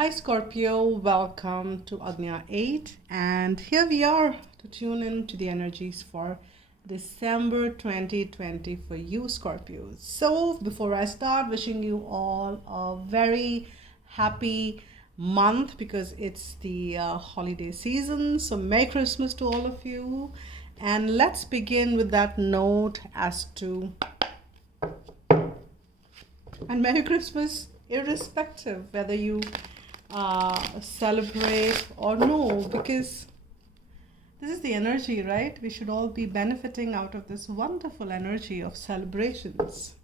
Hi Scorpio, welcome to Agnya 8, and here we are to tune in to the energies for December 2020 for you Scorpios. So before I start, wishing you all a very happy month because it's the holiday season. So Merry Christmas to all of you, and let's begin with that note as to and Merry Christmas, irrespective whether you celebrate or no, because this is the energy, right? We should all be benefiting out of this wonderful energy of celebrations,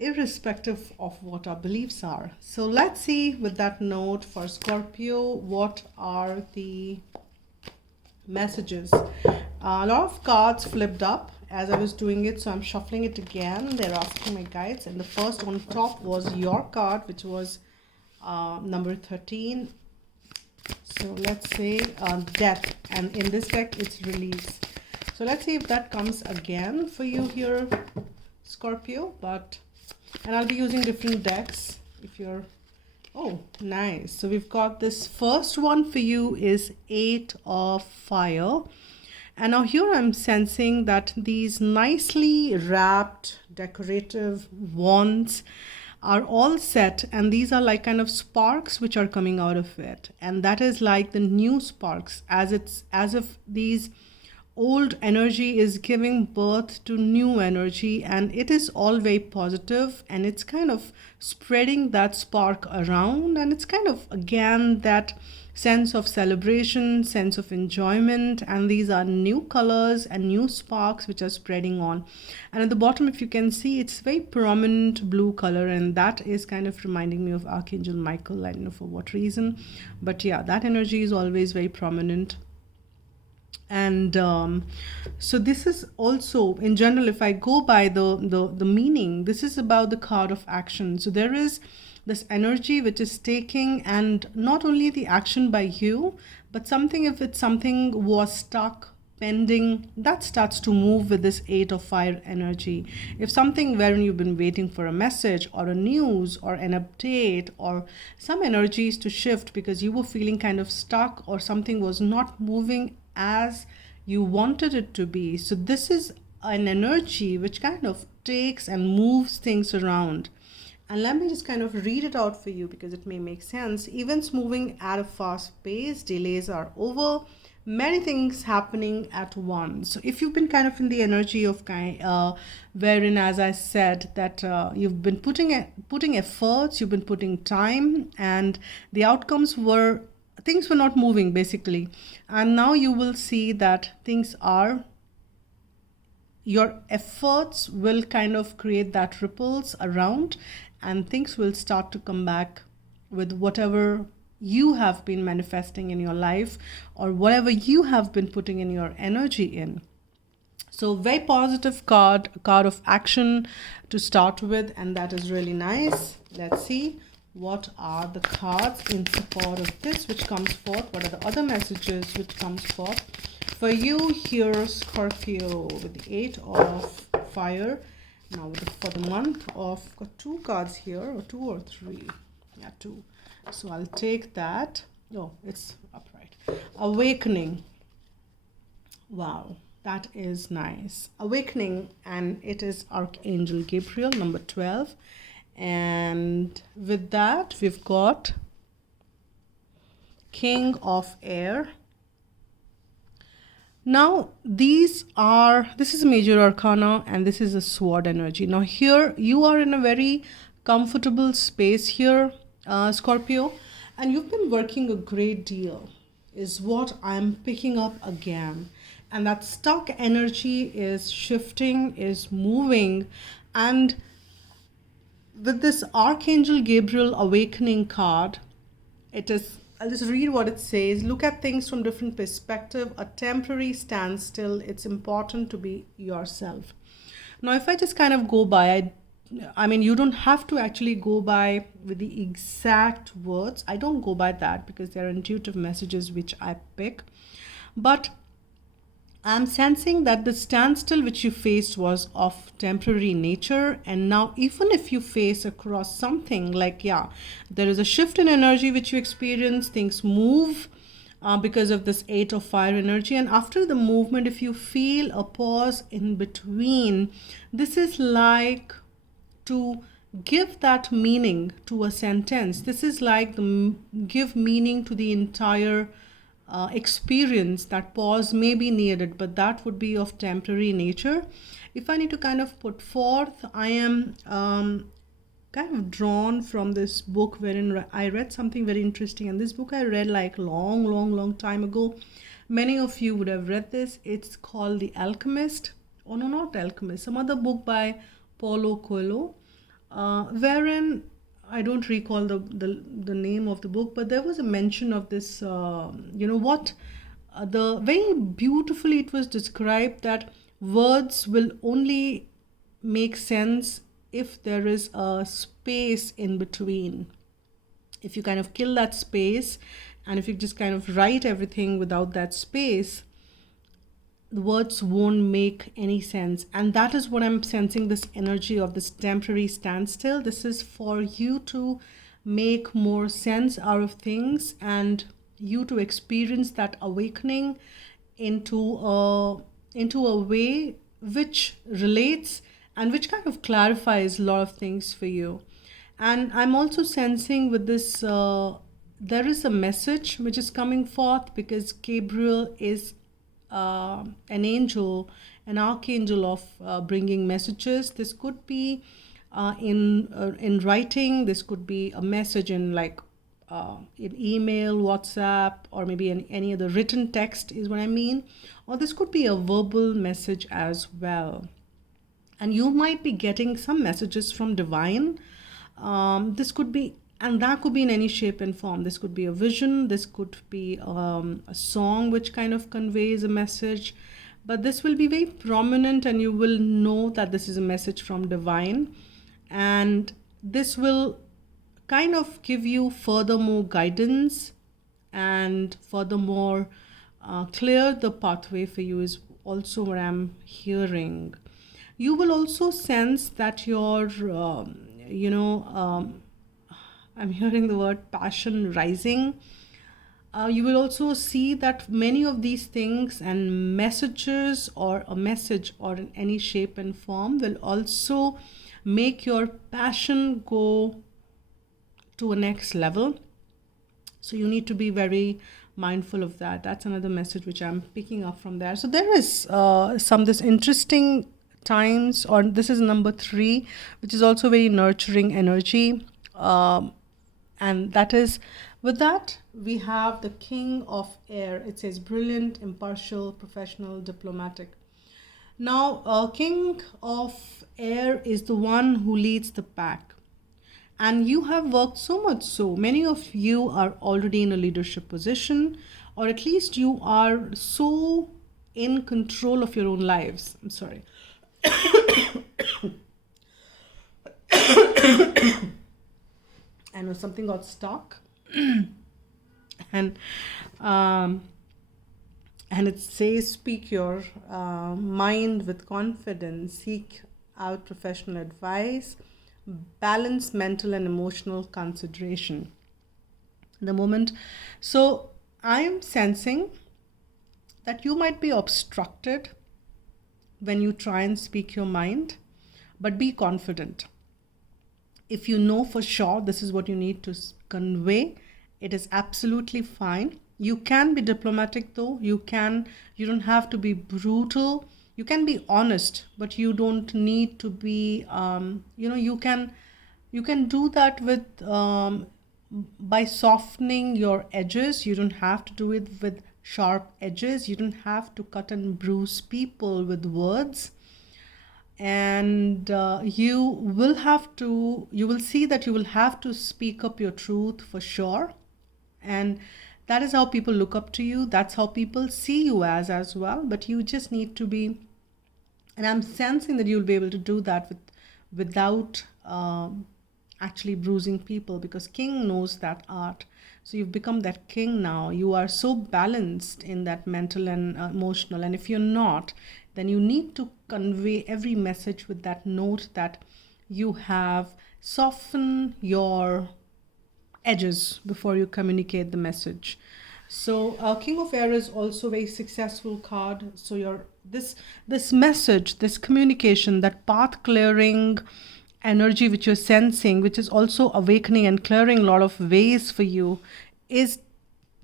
irrespective of what our beliefs are. So let's see, with that note for Scorpio, what are the messages. A lot of cards flipped up as I was doing it, so I'm shuffling it again. They're asking my guides, and the first on top was your card, which was number 13. So let's say death, and in this deck it's release. So let's see if that comes again for you here, Scorpio. And I'll be using different decks if you're. Oh, nice. So we've got this first one for you is 8 of Fire. And now here I'm sensing that these nicely wrapped decorative wands are all set, and these are like kind of sparks which are coming out of it. And that is like the new sparks, as if these old energy is giving birth to new energy, and it is all very positive, and it's kind of spreading that spark around, and it's kind of again that sense of celebration, sense of enjoyment, and these are new colors and new sparks which are spreading on. And at the bottom, if you can see, it's very prominent blue color, and that is kind of reminding me of Archangel Michael. I don't know for what reason, but yeah, that energy is always very prominent. And so this is also in general, if I go by the meaning, this is about the card of action. So there is this energy which is taking, and not only the action by you, but something, if it's something was stuck pending, that starts to move with this 8 of Fire energy. If something wherein you've been waiting for a message or a news or an update or some energies to shift because you were feeling kind of stuck, or something was not moving as you wanted it to be. So this is an energy which kind of takes and moves things around. And let me just kind of read it out for you because it may make sense. Events moving at a fast pace, delays are over, many things happening at once. So if you've been kind of in the energy of wherein, as I said, that you've been putting efforts, you've been putting time, and the outcomes were, things were not moving basically. And now you will see that your efforts will kind of create that ripples around, and things will start to come back with whatever you have been manifesting in your life or whatever you have been putting in your energy in. So very positive card of action to start with, and that is really nice. Let's see what are the cards in support of this which comes forth. What are the other messages which comes forth for you here, Scorpio, with the 8 of Fire. Now for the month of, got 2 cards here, or 2 or 3. Yeah, 2. So I'll take that. Oh, it's upright. Awakening. Wow, that is nice. Awakening, and it is Archangel Gabriel, number 12. And with that, we've got King of Air. Now this is a major arcana, and this is a sword energy. Now here you are in a very comfortable space here, Scorpio, and you've been working a great deal is what I'm picking up again. And that stuck energy is shifting, is moving. And with this Archangel Gabriel Awakening card, it is, I'll just read what it says. Look at things from different perspective. A temporary standstill. It's important to be yourself. Now, if I just kind of go by, I mean, you don't have to actually go by with the exact words. I don't go by that because they're intuitive messages which I pick. But I'm sensing that the standstill which you faced was of temporary nature, and now, even if you face across something like, yeah, there is a shift in energy which you experience, things move because of this eight of fire energy, and after the movement, if you feel a pause in between, this is like to give that meaning to a sentence. This is like give meaning to the entire experience. That pause may be needed, but that would be of temporary nature. If I need to kind of put forth, I am kind of drawn from this book wherein I read something very interesting. And this book I read like long time ago. Many of you would have read this. It's called The Alchemist. Oh no, not Alchemist. Some other book by Paulo Coelho, wherein I don't recall the name of the book, but there was a mention of this, the very beautifully it was described that words will only make sense if there is a space in between. If you kind of kill that space, and if you just kind of write everything without that space, the words won't make any sense. And that is what I'm sensing, this energy of this temporary standstill. This is for you to make more sense out of things, and you to experience that awakening into a way which relates and which kind of clarifies a lot of things for you. And I'm also sensing with this, there is a message which is coming forth, because Gabriel is an angel, an archangel of bringing messages. This could be in writing. This could be a message in like in email, WhatsApp, or maybe in any other written text is what I mean. Or this could be a verbal message as well. And you might be getting some messages from divine. This could be, and that could be in any shape and form. This could be a vision. This could be a song which kind of conveys a message. But this will be very prominent, and you will know that this is a message from divine. And this will kind of give you furthermore guidance, and furthermore clear the pathway for you is also what I'm hearing. You will also sense that your, I'm hearing the word passion rising. You will also see that many of these things and messages, or a message or in any shape and form, will also make your passion go to a next level. So you need to be very mindful of that. That's another message which I'm picking up from there. So there is this interesting times, or this is number 3, which is also very nurturing energy. And that is, with that, we have the King of Air. It says brilliant, impartial, professional, diplomatic. Now, King of Air is the one who leads the pack. And you have worked so much so. Many of you are already in a leadership position, or at least you are so in control of your own lives. I'm sorry. I know something got stuck. and it says, speak your mind with confidence, seek out professional advice, balance mental and emotional consideration. The moment, so I'm sensing that you might be obstructed when you try and speak your mind, but be confident. If you know for sure this is what you need to convey, it is absolutely fine. You can be diplomatic though. You don't have to be brutal. You can be honest, but you don't need to be, you can do that with, by softening your edges. You don't have to do it with sharp edges. You don't have to cut and bruise people with words. And you will see that you will have to speak up your truth for sure. And that is how people look up to you. That's how people see you as well. But you just need to be, and I'm sensing that you'll be able to do that without actually bruising people, because king knows that art. So you've become that king now. You are so balanced in that mental and emotional. And if you're not, then you need to convey every message with that note that you have soften your edges before you communicate the message. So King of Air is also a very successful card. So your this message, this communication, that path clearing energy which you're sensing, which is also awakening and clearing a lot of ways for you, is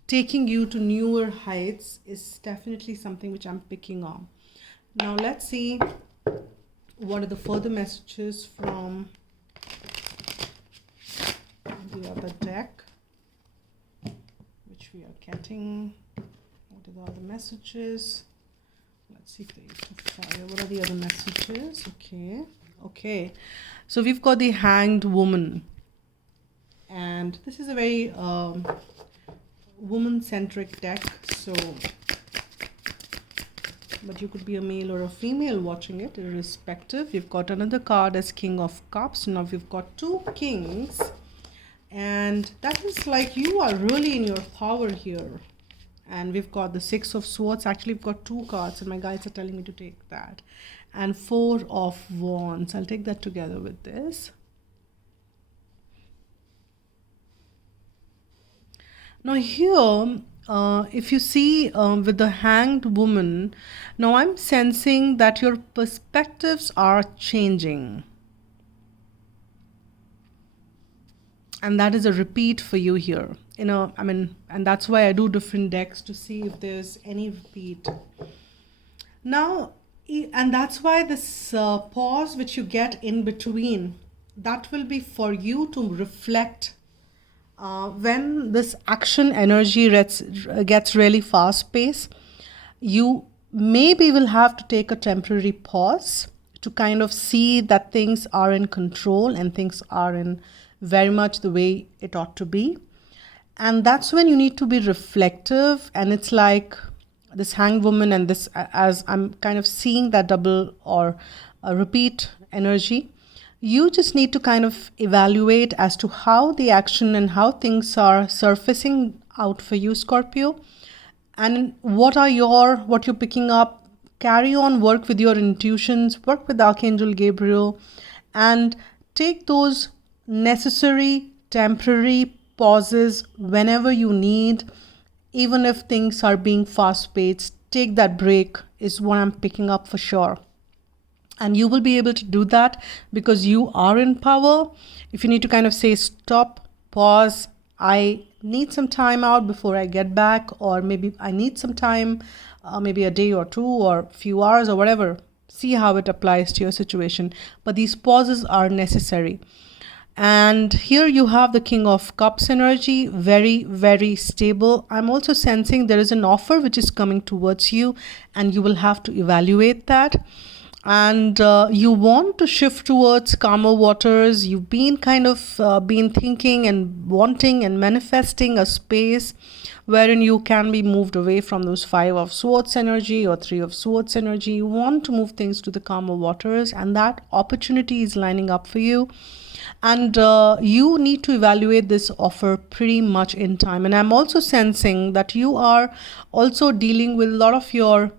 taking you to newer heights, is definitely something which I'm picking on. Now let's see what are the further messages from the other deck which we are getting. What are the other messages? Let's see if they used to fire. What are the other messages? Okay, so we've got the Hanged Woman, and this is a very woman-centric deck. So, but you could be a male or a female watching it, irrespective. We've got another card as King of Cups. Now we've got two kings, and that is like you are really in your power here. And we've got the Six of Swords. Actually, we've got two cards, and my guides are telling me to take that. And Four of Wands. I'll take that together with this. Now here, if you see with the Hanged Woman, now I'm sensing that your perspectives are changing. And that is a repeat for you here. And that's why I do different decks to see if there's any repeat. Now, and that's why this pause which you get in between, that will be for you to reflect when this action energy gets really fast paced. You maybe will have to take a temporary pause to kind of see that things are in control and things are in very much the way it ought to be. And that's when you need to be reflective. And it's like this Hanged Woman and this, as I'm kind of seeing that double or a repeat energy, you just need to kind of evaluate as to how the action and how things are surfacing out for you, Scorpio, and what you're picking up. Carry on, work with your intuitions, work with Archangel Gabriel, and take those necessary temporary pauses whenever you need. Even if things are being fast paced, take that break is what I'm picking up for sure. And you will be able to do that because you are in power. If you need to kind of say stop, pause, I need some time out before I get back, or maybe I need some time, maybe a day or two or a few hours or whatever. See how it applies to your situation. But these pauses are necessary. And here you have the King of Cups energy, very, very stable. I'm also sensing there is an offer which is coming towards you, and you will have to evaluate that. And you want to shift towards calmer waters. You've been kind of been thinking and wanting and manifesting a space wherein you can be moved away from those Five of Swords energy or Three of Swords energy. You want to move things to the calmer waters, and that opportunity is lining up for you. And you need to evaluate this offer pretty much in time. And I'm also sensing that you are also dealing with a lot of your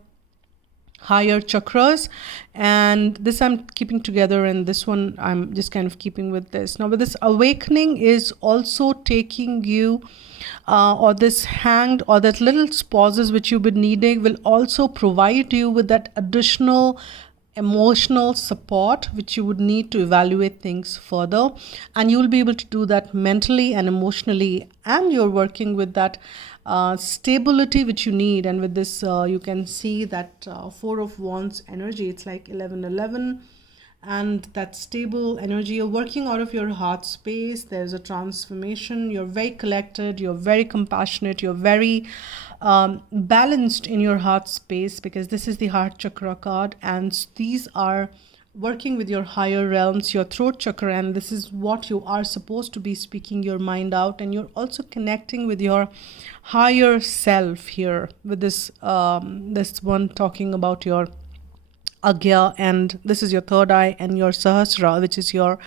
higher chakras, and this I'm keeping together, and this one I'm just kind of keeping with this. Now, with this awakening is also taking you or this hanged or that little pauses which you've been needing will also provide you with that additional emotional support which you would need to evaluate things further, and you will be able to do that mentally and emotionally, and you're working with that stability which you need. And with this you can see that Four of Wands energy, it's like 11-11, and that stable energy. You're working out of your heart space. There's a transformation. You're very collected, you're very compassionate, you're very balanced in your heart space, because this is the heart chakra card, and these are working with your higher realms, your throat chakra, and this is what you are supposed to be speaking your mind out. And you're also connecting with your higher self here with this this one talking about your Agya, and this is your third eye, and your Sahasra, which is your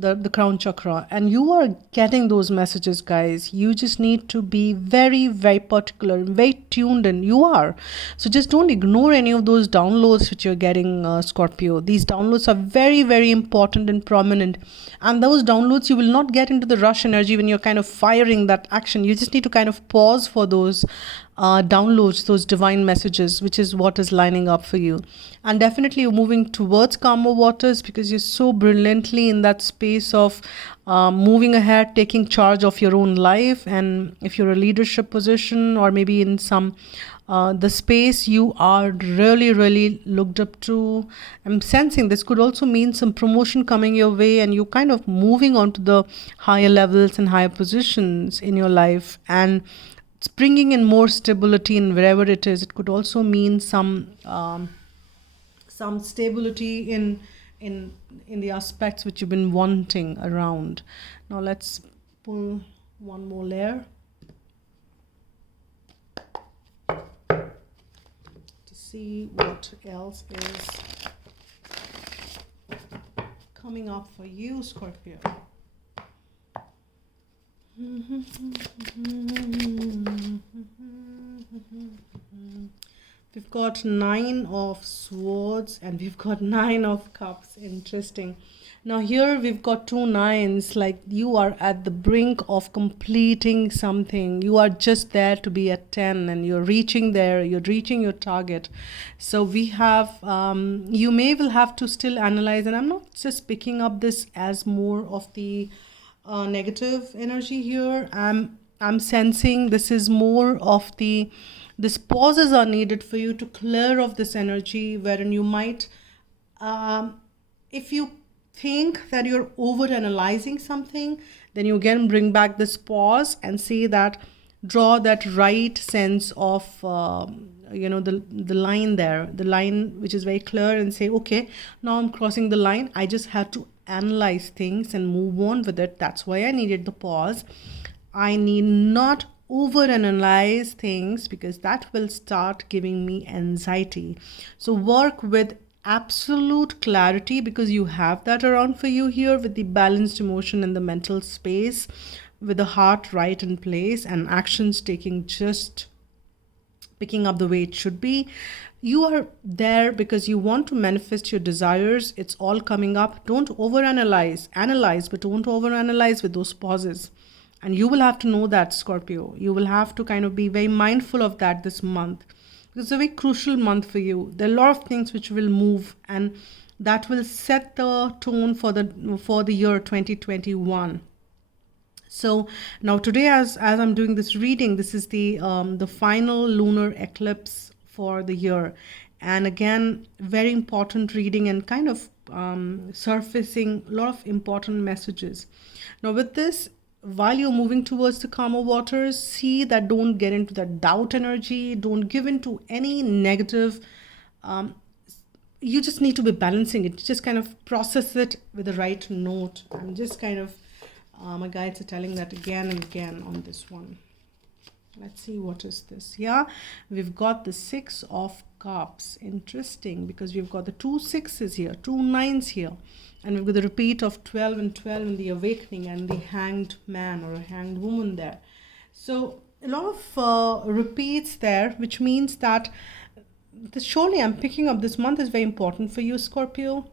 the crown chakra, and you are getting those messages, guys. You just need to be very, very particular, very tuned in. You are. So just don't ignore any of those downloads which you're getting, Scorpio. These downloads are very, very important and prominent. And those downloads, you will not get into the rush energy when you're kind of firing that action. You just need to kind of pause for those downloads, those divine messages, which is what is lining up for you. And definitely you're moving towards calmer waters because you're so brilliantly in that space of moving ahead, taking charge of your own life. And if you're a leadership position, or maybe in some the space you are really, really looked up to, I'm sensing this could also mean some promotion coming your way, and you kind of moving on to the higher levels and higher positions in your life, and it's bringing in more stability in wherever it is. It could also mean some stability in the aspects which you've been wanting around. Now let's pull one more layer to see what else is coming up for you, Scorpio. We've got 9 of swords and we've got 9 of cups. Interesting. Now here we've got 2 nines, like you are at the brink of completing something. You are just there to be at 10 and you're reaching there, you're reaching your target. So we have, you may will have to still analyze, and I'm not just picking up this as more of the negative energy here. I'm sensing this is more of this pauses are needed for you to clear off this energy, wherein you might, if you think that you're over analyzing something, then you again bring back this pause and see that, draw that right sense of the line there, the line which is very clear, and say, okay, now I'm crossing the line. I just had to analyze things and move on with it. That's why I needed the pause. I need not overanalyze things because that will start giving me anxiety. So work with absolute clarity, because you have that around for you here with the balanced emotion and the mental space, with the heart right in place and actions taking, just picking up the way it should be. You are there because you want to manifest your desires. It's all coming up. Don't overanalyze. Analyze, but don't overanalyze with those pauses. And you will have to know that, Scorpio. You will have to kind of be very mindful of that this month. It's a very crucial month for you. There are a lot of things which will move, and that will set the tone for the year 2021. So now today, as I'm doing this reading, this is the final lunar eclipse for the year. And again, very important reading and kind of surfacing a lot of important messages. Now with this, while you're moving towards the calmer waters, see that don't get into that doubt energy. Don't give into any negative. You just need to be balancing it. Just kind of process it with the right note. I'm just kind of, my guides are telling that again and again on this one. Let's see, what is this? Yeah, we've got the 6 of cups. Interesting, because we've got the 2 6s here, 2 9s here. And we've got the repeat of 12 and 12 in the awakening, and the hanged man or a hanged woman there. So a lot of repeats there, which means that surely I'm picking up this month is very important for you, Scorpio.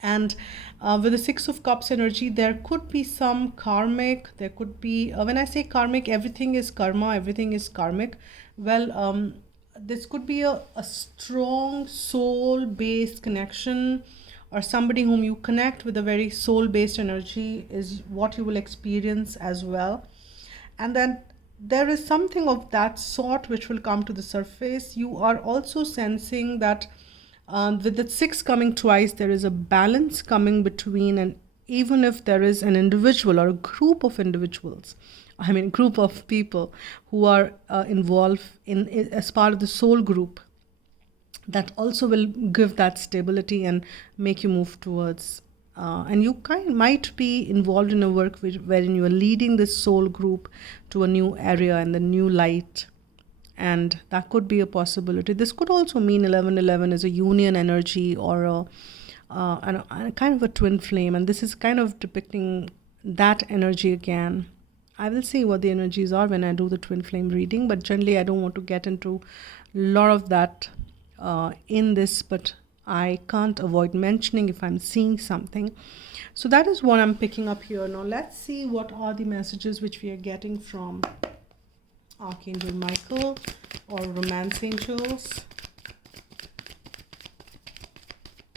And with the 6 of cups energy, there could be some karmic. There could be, when I say karmic, everything is karma, everything is karmic. Well, this could be a strong soul-based connection, or somebody whom you connect with a very soul-based energy is what you will experience as well. And then there is something of that sort which will come to the surface. You are also sensing that with the 6 coming twice, there is a balance coming between, and even if there is an individual or a group of individuals, group of people who are involved in as part of the soul group, that also will give that stability and make you move towards, and you might be involved in a work wherein you are leading this soul group to a new area and the new light, and that could be a possibility. This could also mean 1111 is a union energy, or and kind of a twin flame, and this is kind of depicting that energy again. I will see what the energies are when I do the twin flame reading, but generally I don't want to get into a lot of that in this, but I can't avoid mentioning if I'm seeing something. So that is what I'm picking up here. Now let's see what are the messages which we are getting from Archangel Michael or Romance Angels.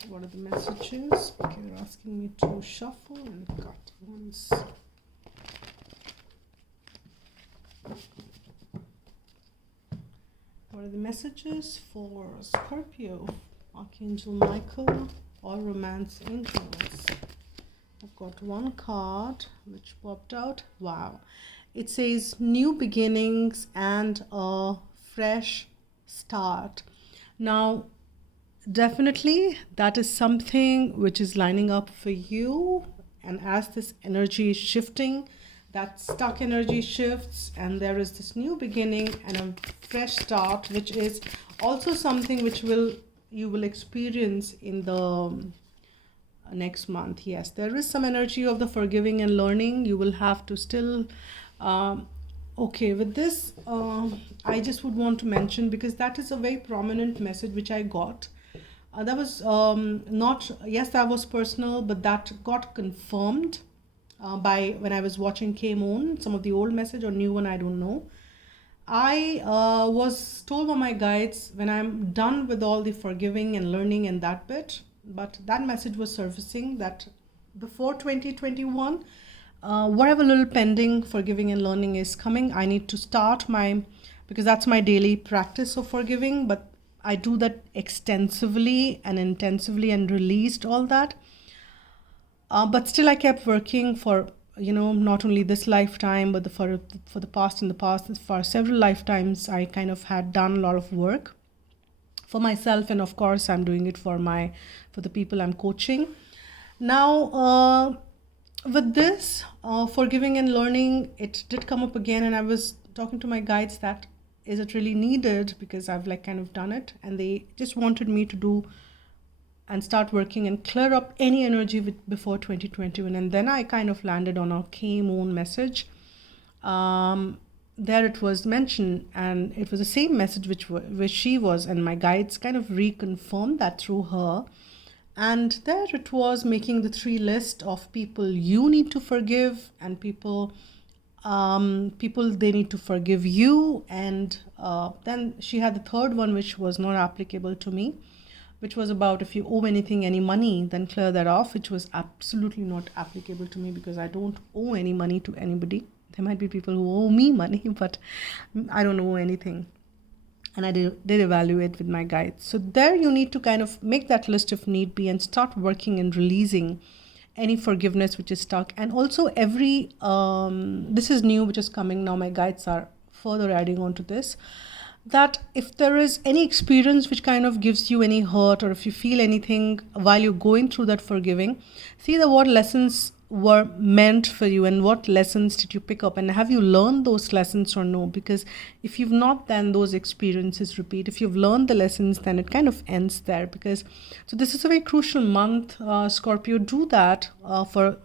What are the messages? Okay, they're asking me to shuffle and cut once. What are the messages for Scorpio, Archangel Michael, or Romance Angels? I've got one card which popped out. Wow. It says new beginnings and a fresh start. Now, definitely that is something which is lining up for you. And as this energy is shifting, that stuck energy shifts, and there is this new beginning and a fresh start, which is also something which you will experience in the next month. Yes, there is some energy of the forgiving and learning. You will have to still okay, with this I just would want to mention, because that is a very prominent message which I got. That was not, yes, that was personal, but that got confirmed by when I was watching K-Moon, some of the old message or new one, I don't know. I was told by my guides when I'm done with all the forgiving and learning and that bit, but that message was surfacing that before 2021, whatever little pending forgiving and learning is coming, I need to start because that's my daily practice of forgiving, but I do that extensively and intensively and released all that. But still I kept working for, not only this lifetime, but for the past, in the past, for several lifetimes, I kind of had done a lot of work for myself. And of course, I'm doing it for the people I'm coaching. Now, with this, forgiving and learning, it did come up again. And I was talking to my guides that, is it really needed? Because I've kind of done it. And they just wanted me to do and start working and clear up any energy before 2021. And then I kind of landed on a K-Moon message. There it was mentioned, and it was the same message which she was, and my guides kind of reconfirmed that through her. And there it was making the 3 list of people you need to forgive, and people they need to forgive you. And then she had the 3rd one, which was not applicable to me, which was about if you owe anything, any money, then clear that off, which was absolutely not applicable to me, because I don't owe any money to anybody. There might be people who owe me money, but I don't owe anything. And I did evaluate with my guides. So there you need to kind of make that list if need be and start working and releasing any forgiveness which is stuck. And also this is new, which is coming now. My guides are further adding on to this, that if there is any experience which kind of gives you any hurt, or if you feel anything while you're going through that forgiving, see what lessons were meant for you and what lessons did you pick up, and have you learned those lessons or no? Because if you've not, then those experiences repeat. If you've learned the lessons, then it kind of ends there. So this is a very crucial month, Scorpio. Do that for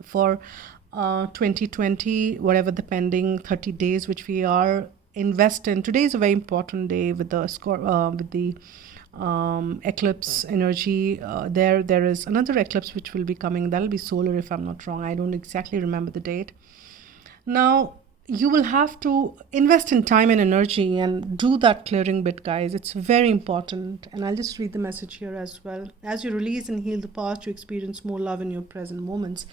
2020, whatever the pending 30 days which we are invest in. Today is a very important day with the eclipse energy. There is another eclipse which will be coming. That'll be solar, if I'm not wrong. I don't exactly remember the date. Now you will have to invest in time and energy and do that clearing bit, guys. It's very important. And I'll just read the message here as well. As you release and heal the past, you experience more love in your present moments.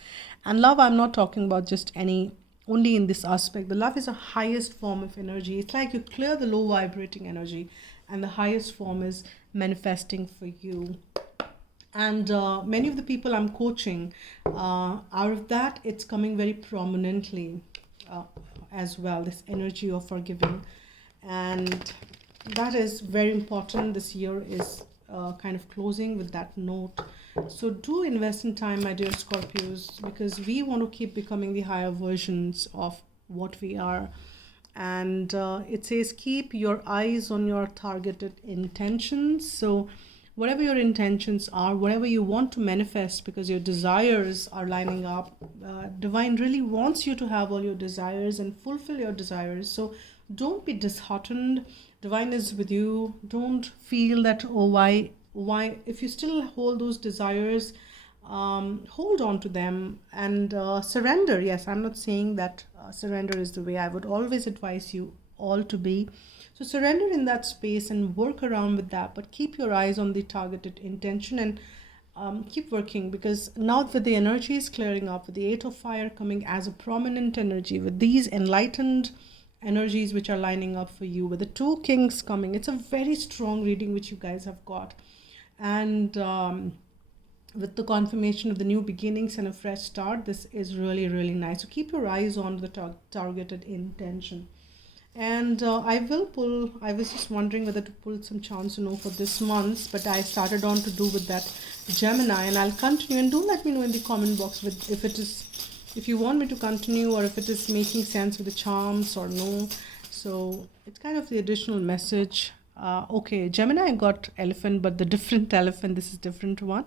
And love, I'm not talking about just only in this aspect. The love is the highest form of energy. It's like you clear the low vibrating energy, and the highest form is manifesting for you. And many of the people I'm coaching, out of that, it's coming very prominently as well, this energy of forgiving. And that is very important. This year is kind of closing with that note. So do invest in time, my dear Scorpios, because we want to keep becoming the higher versions of what we are. And it says keep your eyes on your targeted intentions. So whatever your intentions are, whatever you want to manifest, because your desires are lining up, divine really wants you to have all your desires and fulfill your desires. So don't be disheartened. Divine is with you. Don't feel that, oh, why, if you still hold those desires, hold on to them and surrender. Yes, I'm not saying that surrender is the way. I would always advise you all to be. So surrender in that space and work around with that, but keep your eyes on the targeted intention and keep working, because now with the energies clearing up, with the Eight of Fire coming as a prominent energy, with these enlightened energies which are lining up for you, with the Two Kings coming, it's a very strong reading which you guys have got. And with the confirmation of the new beginnings and a fresh start, this is really, really nice. So keep your eyes on the targeted intention. And I was just wondering whether to pull some chance for this month, but I started on to do with that Gemini, and I'll continue. And do let me know in the comment box if you want me to continue, or if it is making sense with the charms or no. So it's kind of the additional message. Okay, Gemini got elephant, but the different elephant. This is different one.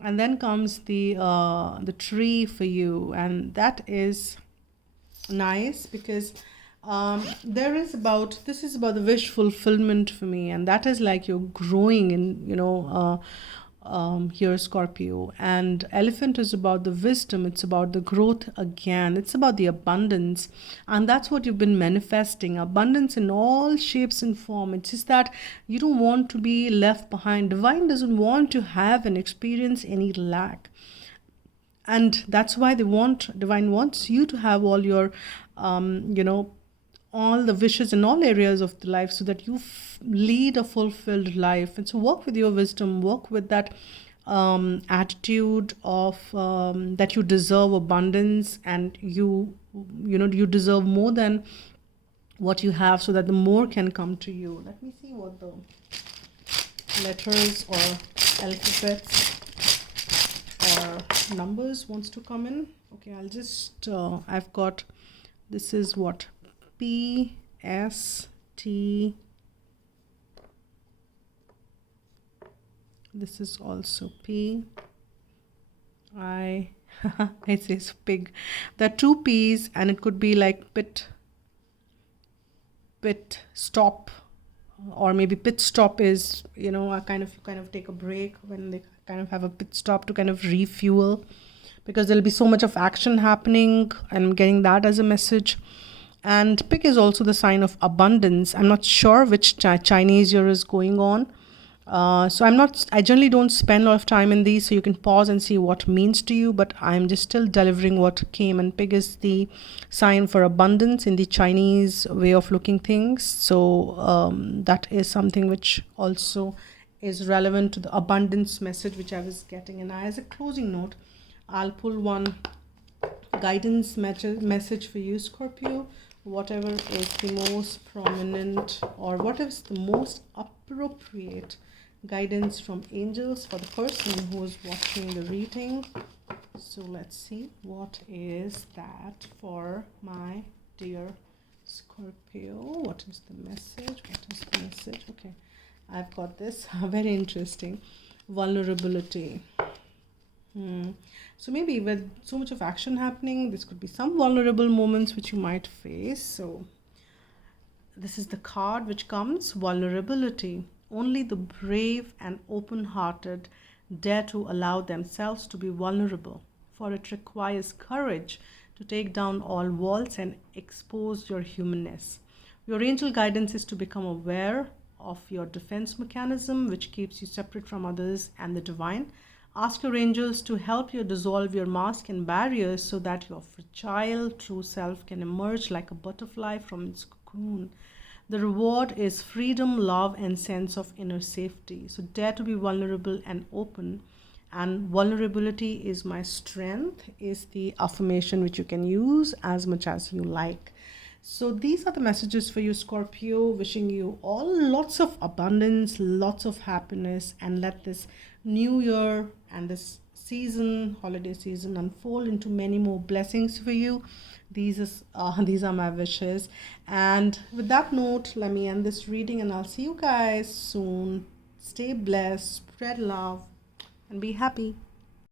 And then comes the tree for you, and that is nice, because this is about the wish fulfillment for me, and that is like you're growing in here, Scorpio. And elephant is about the wisdom, it's about the growth again, it's about the abundance, and that's what you've been manifesting, abundance in all shapes and form. It's just that you don't want to be left behind. Divine doesn't want to have and experience any lack, and that's why divine wants you to have all your all the wishes in all areas of the life, so that you lead a fulfilled life. And so work with your wisdom, work with that attitude of that you deserve abundance, and you deserve more than what you have, so that the more can come to you. Let me see what the letters or alphabets or numbers wants to come in. Okay, I'll just I've got, this is what, P, S, T. This is also P, I. It says pig. There are two P's, and it could be like pit stop, or maybe pit stop is I kind of take a break when they kind of have a pit stop to kind of refuel, because there'll be so much of action happening. I'm getting that as a message. And pig is also the sign of abundance. I'm not sure which Chinese year is going on. So I generally don't spend a lot of time in these, so you can pause and see what means to you, but I'm just still delivering what came. And pig is the sign for abundance in the Chinese way of looking things. So that is something which also is relevant to the abundance message which I was getting. And as a closing note, I'll pull one guidance message for you, Scorpio. Whatever is the most prominent, or what is the most appropriate guidance from angels for the person who is watching the reading. So let's see, what is that for my dear Scorpio? What is the message? Okay, I've got this. Very interesting. Vulnerability. So maybe with so much of action happening, this could be some vulnerable moments which you might face. So this is the card which comes, vulnerability. Only the brave and open-hearted dare to allow themselves to be vulnerable, for it requires courage to take down all walls and expose your humanness. Your angel guidance is to become aware of your defense mechanism, which keeps you separate from others and the divine. Ask your angels to help you dissolve your mask and barriers, so that your fragile true self can emerge like a butterfly from its cocoon. The reward is freedom, love, and sense of inner safety. So dare to be vulnerable and open. And vulnerability is my strength is the affirmation which you can use as much as you like. So these are the messages for you, Scorpio. Wishing you all lots of abundance, lots of happiness, and let this new year and this holiday season, unfold into many more blessings for you. These are my wishes. And with that note, let me end this reading, and I'll see you guys soon. Stay blessed, spread love, and be happy.